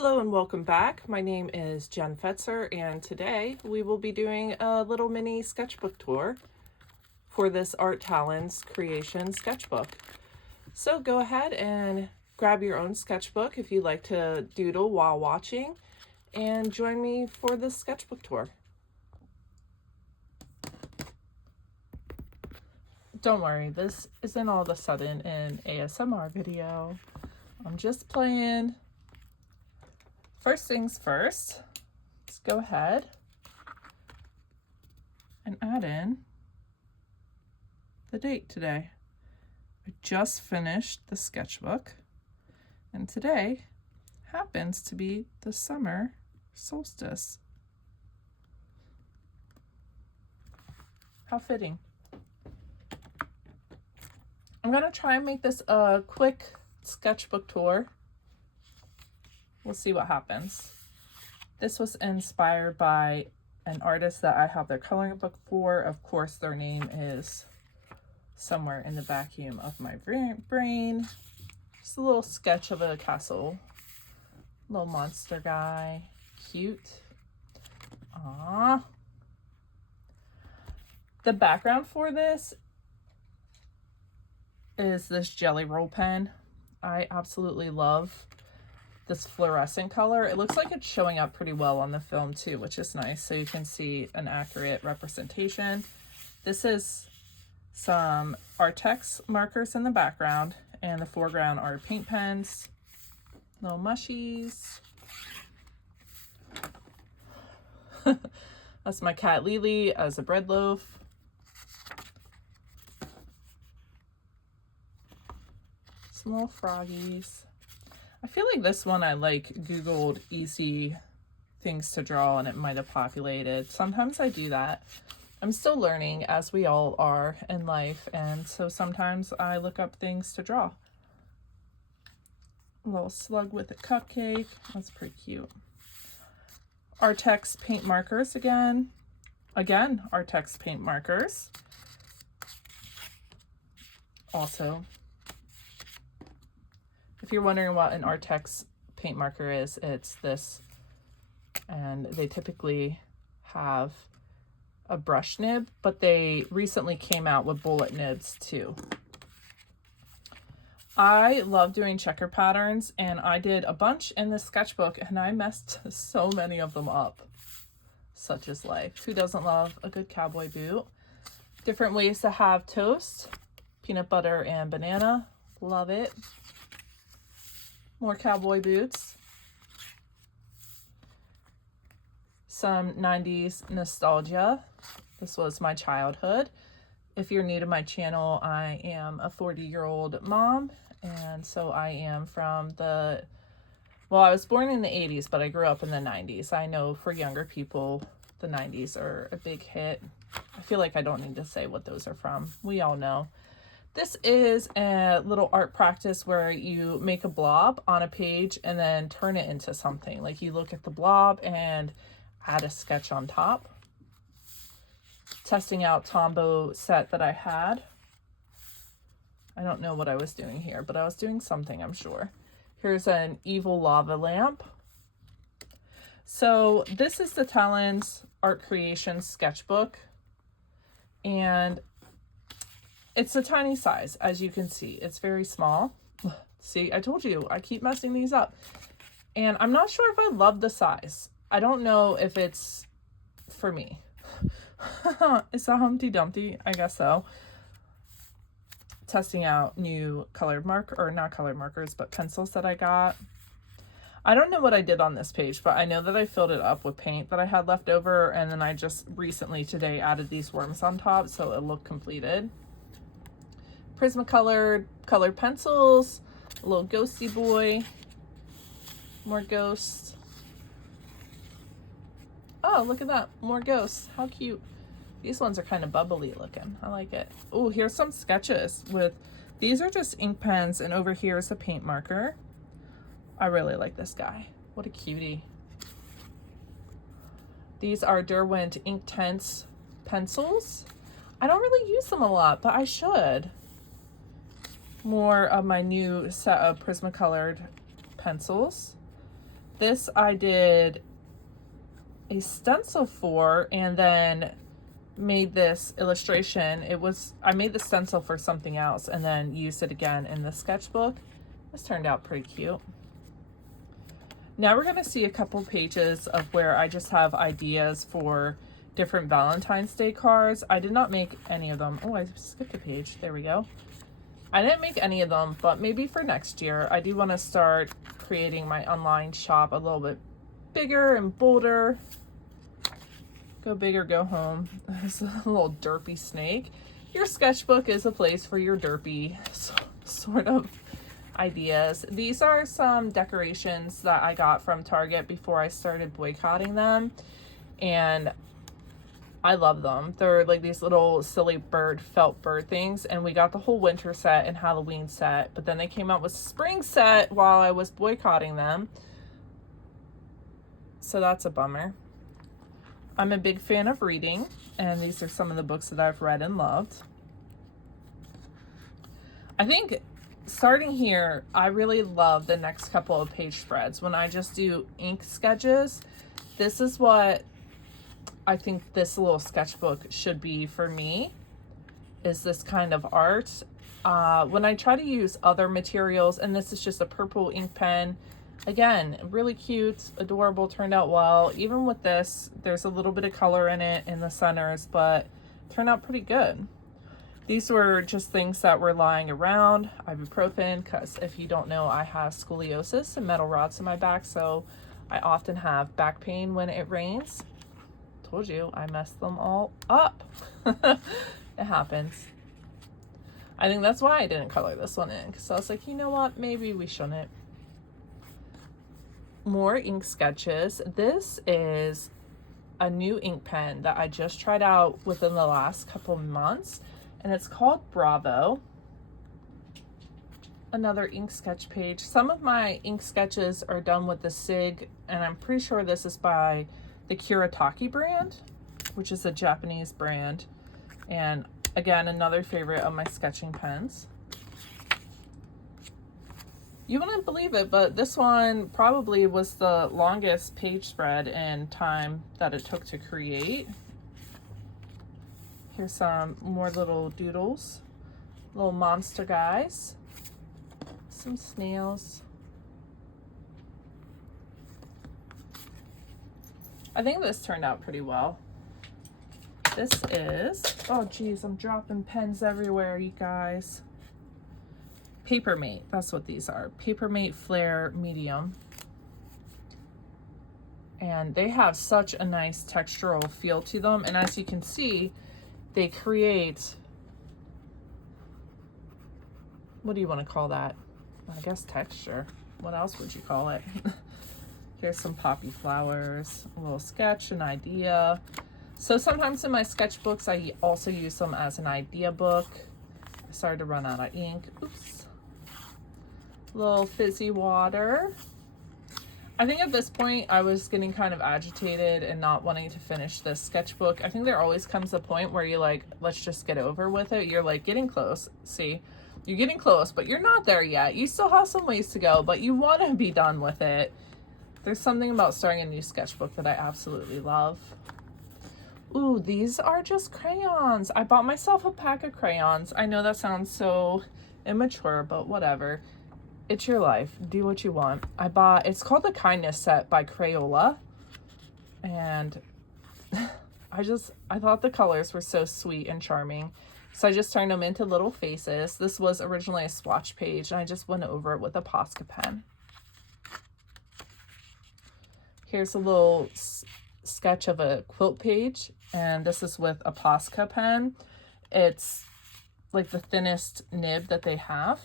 Hello and welcome back. My name is Jen Fetzer, and today we will be doing a little mini sketchbook tour for this Art Talens Creation sketchbook. So go ahead and grab your own sketchbook if you like to doodle while watching, and join me for this sketchbook tour. Don't worry, this isn't all of a sudden an ASMR video. I'm just playing. First things first, let's go ahead and add in the date today. I just finished the sketchbook, and today happens to be the summer solstice. How fitting. I'm gonna try and make this a quick sketchbook tour. We'll see what happens. This was inspired by an artist that I have their coloring book for. Of course, their name is somewhere in the vacuum of my brain. Just a little sketch of a castle. Little monster guy. Cute. Aww. The background for this is this jelly roll pen. I absolutely love this fluorescent color. It looks like it's showing up pretty well on the film too, which is nice. So you can see an accurate representation. This is some Artex markers in the background, and the foreground are paint pens, little mushies. That's my cat Lily as a bread loaf. Some little froggies. I feel like this one I Googled easy things to draw and it might have populated. Sometimes I do that. I'm still learning, as we all are in life, and so sometimes I look up things to draw. A little slug with a cupcake. That's pretty cute. Artex paint markers again. Again, Artex paint markers. Also, if you're wondering what an Artex paint marker is, it's this, and they typically have a brush nib, but they recently came out with bullet nibs too. I love doing checker patterns, and I did a bunch in this sketchbook, and I messed so many of them up. Such is life. Who doesn't love a good cowboy boot? Different ways to have toast. Peanut butter and banana. Love it. More cowboy boots. Some 90s nostalgia. This was my childhood. If you're new to my channel, I am a 40-year-old mom, and so I am from I was born in the 80s, but I grew up in the 90s. I know for younger people, the 90s are a big hit. I feel like I don't need to say what those are from. We all know. This is a little art practice where you make a blob on a page and then turn it into something. Like you look at the blob and add a sketch on top. Testing out Tombow set that I had. I don't know what I was doing here, but I was doing something, I'm sure. Here's an evil lava lamp. So this is the Talens Art Creation sketchbook, and it's a tiny size, as you can see. It's very small. See, I told you, I keep messing these up. And I'm not sure if I love the size. I don't know if it's for me. Is that Humpty Dumpty? I guess so. Testing out new colored not colored markers, but pencils that I got. I don't know what I did on this page, but I know that I filled it up with paint that I had left over, and then I just recently today added these worms on top so it looked completed. Prismacolor colored pencils, a little ghosty boy, more ghosts. Oh, look at that, more ghosts. How cute. These ones are kind of bubbly looking. I like it. Oh, here's some sketches with, these are just ink pens, and over here is a paint marker. I really like this guy. What a cutie. These are Derwent Inktense pencils. I don't really use them a lot, but I should. More of my new set of Prismacolor pencils. This I did a stencil for, and then made this illustration. I made the stencil for something else and then used it again in the sketchbook. This turned out pretty cute. Now we're going to see a couple pages of where I just have ideas for different Valentine's Day cards. I did not make any of them. Oh, I skipped a page. There we go. I didn't make any of them, but maybe for next year, I do want to start creating my online shop a little bit bigger and bolder. Go big or go home. There's a little derpy snake. Your sketchbook is a place for your derpy sort of ideas. These are some decorations that I got from Target before I started boycotting them, and I love them. They're like these little silly felt bird things, and we got the whole winter set and Halloween set, but then they came out with spring set while I was boycotting them, so that's a bummer. I'm a big fan of reading, and these are some of the books that I've read and loved. I think starting here, I really love the next couple of page spreads. When I just do ink sketches, this is what I think this little sketchbook should be for me, is this kind of art. When I try to use other materials, and this is just a purple ink pen, again, really cute, adorable, turned out well. Even with this, there's a little bit of color in it in the centers, but turned out pretty good. These were just things that were lying around. Ibuprofen, because if you don't know, I have scoliosis and metal rods in my back, so I often have back pain when it rains. Told you, I messed them all up. It happens. I think that's why I didn't color this one in, because I was like, you know what, maybe we shouldn't. More ink sketches. This is a new ink pen that I just tried out within the last couple months, and it's called Bravo. Another ink sketch page. Some of my ink sketches are done with the SIG, and I'm pretty sure this is by the Kuretake brand, which is a Japanese brand, and again, another favorite of my sketching pens. You wouldn't believe it, but this one probably was the longest page spread in time that it took to create. Here's some more little doodles, little monster guys, some snails. I think this turned out pretty well. This is, oh geez, I'm dropping pens everywhere, you guys. Papermate, that's what these are. Papermate Flare Medium. And they have such a nice textural feel to them. And as you can see, they create, what do you want to call that? I guess texture. What else would you call it? Here's some poppy flowers, a little sketch, an idea. So sometimes in my sketchbooks, I also use them as an idea book. I started to run out of ink. Oops. Little fizzy water. I think at this point I was getting kind of agitated and not wanting to finish this sketchbook. I think there always comes a point where you're like, let's just get over with it. You're like getting close. See, you're getting close, but you're not there yet. You still have some ways to go, but you want to be done with it. There's something about starting a new sketchbook that I absolutely love. Ooh, these are just crayons. I bought myself a pack of crayons. I know that sounds so immature, but whatever. It's your life. Do what you want. It's called the Kindness Set by Crayola. And I thought the colors were so sweet and charming. So I just turned them into little faces. This was originally a swatch page, and I just went over it with a Posca pen. Here's a little sketch of a quilt page, and this is with a Posca pen. It's like the thinnest nib that they have.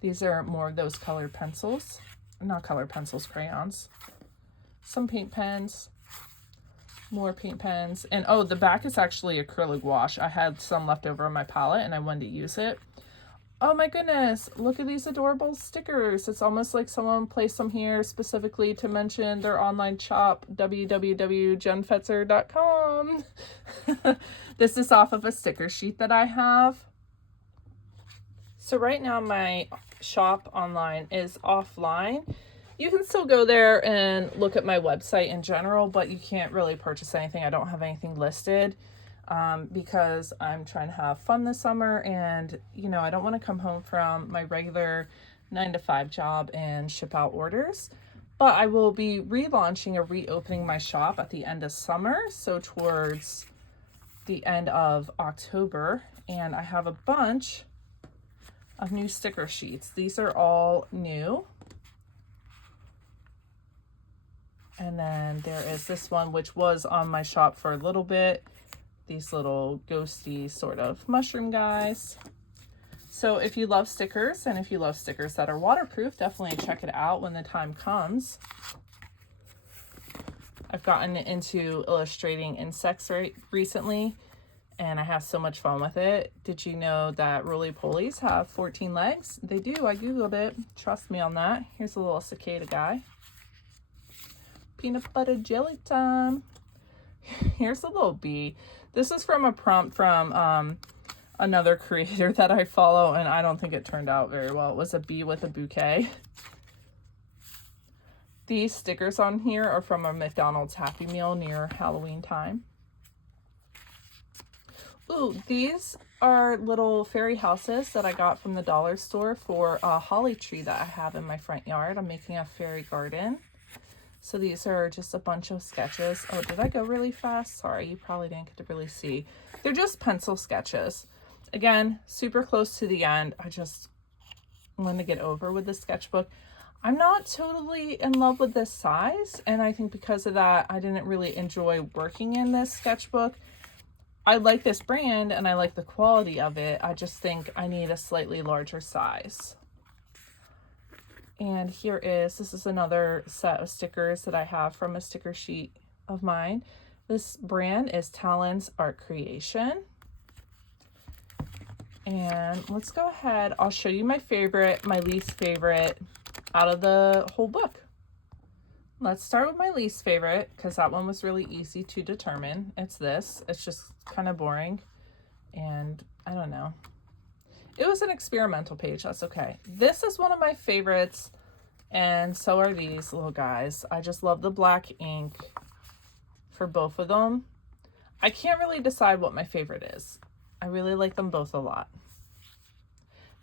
These are more of those colored pencils. Not colored pencils, crayons. Some paint pens. More paint pens. And oh, the back is actually acrylic wash. I had some left over on my palette and I wanted to use it. Oh my goodness, look at these adorable stickers. It's almost like someone placed them here specifically to mention their online shop, www.jenfetzer.com. This is off of a sticker sheet that I have. So right now my shop online is offline, You can still go there and look at my website in general, but you can't really purchase anything. I don't have anything listed because I'm trying to have fun this summer, and you know, I don't want to come home from my regular 9 to 5 job and ship out orders. But I will be relaunching or reopening my shop at the end of summer, so towards the end of October, and I have a bunch of new sticker sheets. These are all new. And then there is this one, which was on my shop for a little bit. These little ghosty sort of mushroom guys. So if you love stickers, and if you love stickers that are waterproof, definitely check it out when the time comes. I've gotten into illustrating insects recently, and I have so much fun with it. Did you know that roly-polies have 14 legs? They do. I googled it. Trust me on that. Here's a little cicada guy. Peanut butter jelly time. Here's a little bee. This is from a prompt from another creator that I follow, and I don't think it turned out very well. It was a bee with a bouquet. These stickers on here are from a McDonald's Happy Meal near Halloween time. Ooh, these are little fairy houses that I got from the dollar store for a holly tree that I have in my front yard. I'm making a fairy garden. So these are just a bunch of sketches. Oh, did I go really fast? Sorry, you probably didn't get to really see. They're just pencil sketches. Again, super close to the end. I just want to get over with the sketchbook. I'm not totally in love with this size, and I think because of that, I didn't really enjoy working in this sketchbook. I like this brand, and I like the quality of it. I just think I need a slightly larger size. And this is another set of stickers that I have from a sticker sheet of mine. This brand is Talens Art Creation. And let's go ahead. I'll show you my favorite, my least favorite out of the whole book. Let's start with my least favorite, because that one was really easy to determine. It's this. It's just kind of boring. And I don't know. It was an experimental page. That's okay. This is one of my favorites, and so are these little guys. I just love the black ink for both of them. I can't really decide what my favorite is. I really like them both a lot.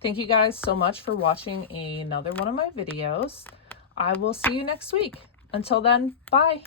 Thank you guys so much for watching another one of my videos. I will see you next week. Until then, bye.